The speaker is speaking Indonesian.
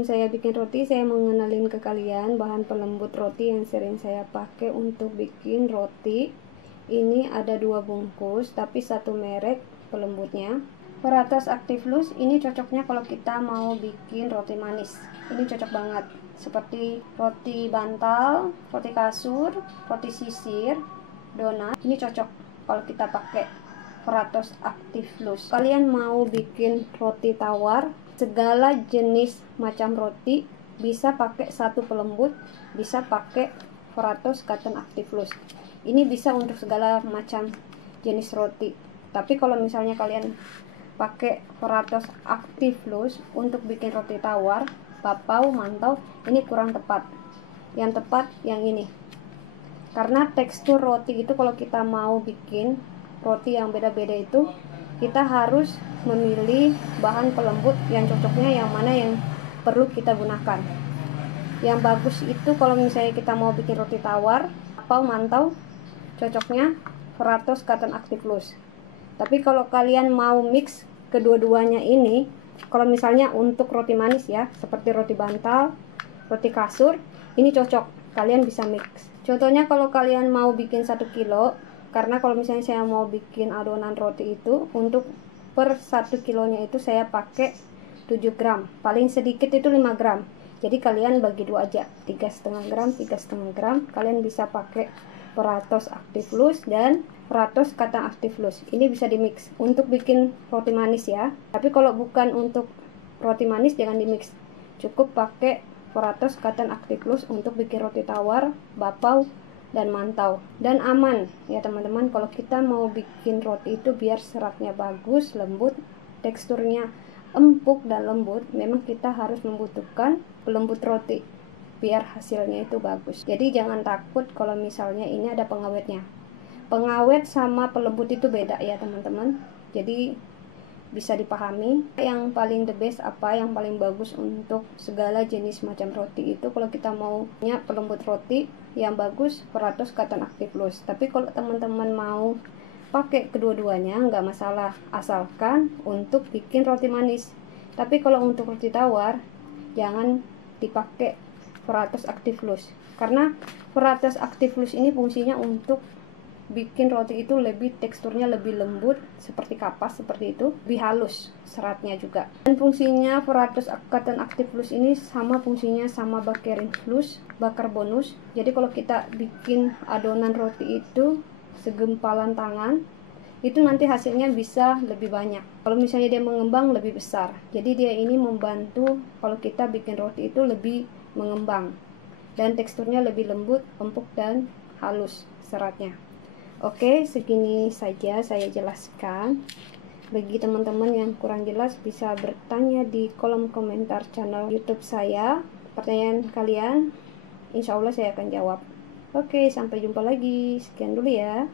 Saya bikin roti, saya mengenalin ke kalian bahan pelembut roti yang sering saya pakai untuk bikin roti. Ini ada 2 bungkus, tapi satu merek pelembutnya. Paratos Activlus ini cocoknya kalau kita mau bikin roti manis. Ini cocok banget, seperti roti bantal, roti kasur, roti sisir, donat. Ini cocok kalau kita pakai Paratos Activlus. Kalian mau bikin roti tawar, segala jenis macam roti, bisa pakai satu pelembut, bisa pakai Paratos Cotton Activlus. Ini bisa untuk segala macam jenis roti. Tapi kalau misalnya kalian pakai Paratos Activlus untuk bikin roti tawar, bapau, mantau, ini kurang tepat. Yang tepat yang ini. Karena tekstur roti itu kalau kita mau bikin roti yang beda-beda itu, kita harus memilih bahan pelembut yang cocoknya yang mana yang perlu kita gunakan. Yang bagus itu kalau misalnya kita mau bikin roti tawar, bapau, mantau, cocoknya Paratos Cotton Activlus. Tapi kalau kalian mau mix kedua-duanya ini, kalau misalnya untuk roti manis ya, seperti roti bantal, roti kasur, ini cocok, kalian bisa mix. Contohnya kalau kalian mau bikin 1 kilo, karena kalau misalnya saya mau bikin adonan roti itu, untuk per 1 kilonya itu saya pakai 7 gram, paling sedikit itu 5 gram. Jadi kalian bagi 2 aja, 3,5 gram, 3,5 gram, kalian bisa pakai Paratos Activlus dan Paratos Cotton Activlus. Ini bisa dimix untuk bikin roti manis ya. Tapi kalau bukan untuk roti manis jangan dimix. Cukup pakai Paratos Cotton Activlus untuk bikin roti tawar, bapau, dan mantau. Dan aman ya teman-teman, kalau kita mau bikin roti itu biar seratnya bagus, lembut, teksturnya empuk dan lembut, memang kita harus membutuhkan pelembut roti biar hasilnya itu bagus. Jadi jangan takut kalau misalnya ini ada pengawetnya. Pengawet sama pelembut itu beda ya teman-teman. Jadi bisa dipahami. Yang paling the best apa, yang paling bagus untuk segala jenis macam roti itu, kalau kita maunya pelembut roti yang bagus, Paratos Cotton Activlus. Tapi kalau teman-teman mau pakai kedua-duanya nggak masalah, asalkan untuk bikin roti manis. Tapi kalau untuk roti tawar jangan dipakai Paratos Activlus, karena Paratos Activlus ini fungsinya untuk bikin roti itu lebih teksturnya lebih lembut, seperti kapas seperti itu, lebih halus seratnya juga. Dan fungsinya Paratos Cotton Activlus ini sama fungsinya sama Bakerin Plus, bakar bonus. Jadi kalau kita bikin adonan roti itu segempalan tangan, itu nanti hasilnya bisa lebih banyak. Kalau misalnya dia mengembang lebih besar. Jadi dia ini membantu kalau kita bikin roti itu lebih mengembang dan teksturnya lebih lembut, empuk, dan halus seratnya. Oke, segini saja saya jelaskan. Bagi teman-teman yang kurang jelas bisa bertanya di kolom komentar channel YouTube saya. Pertanyaan kalian insya Allah saya akan jawab. Oke, sampai jumpa lagi. Sekian dulu ya.